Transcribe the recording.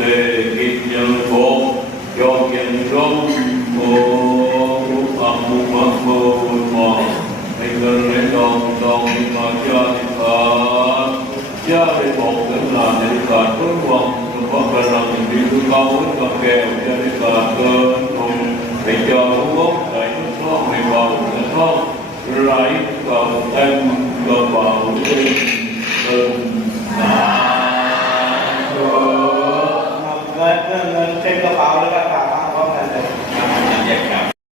đề nghiệp nhân vô, do nhân trung vô vô phạm vô phạm vô vô thành gần đến mà cho thì phật. Gia đình một cũng là để phật. Cuối cùng phật là lòng đi tu cao với phật kèo cho đi phật cơ cùng để cho quốc đại quốc nó mày vào nó lại vào tay เงินเงินเงิต็มกระเป๋าแล้วครับ